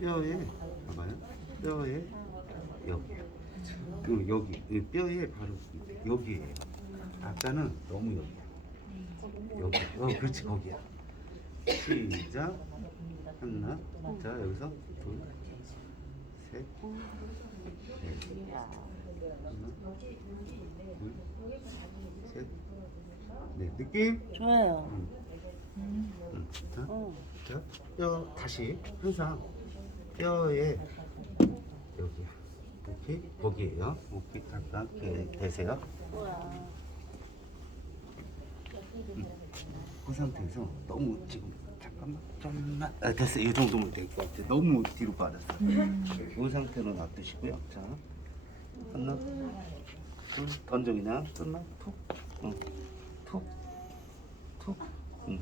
뼈에 봐봐요. 뼈에 여기. 그 여기 이 뼈에 바로 여기에요. 아까는 너무 여기야. 여기. 어 그렇지 거기야. 시작. 하나. 자 여기서 둘, 셋, 넷. 하나, 둘, 셋, 넷. 느낌? 좋아요. 응. 응. 자. 어. 자, 뼈 다시 항상 뼈에 여기야. 오케이 거기에요. 오케이 잠깐 이렇게 대세요. 뭐야. 그 상태에서 너무 지금 잠깐만 좀만 아, 됐어 이 정도면 될 것 같아. 너무 뒤로 빠졌어. 이 상태로 놔두시고요. 자 하나 둘 던져 그냥 끝나 툭, 응, 툭, 툭, 응,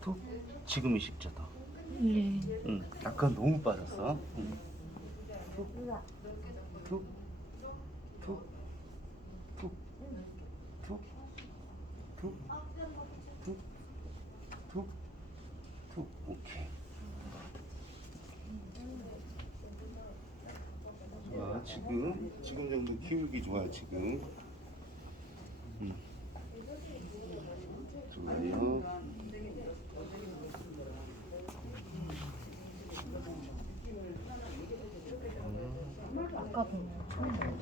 툭. 지금이 쉽죠 더. 네. 응, 약간 너무 빠졌어. 응. 좋아, 지금 지금 정도 키우기 좋아 지금. 응. 좋아요. 했거든요.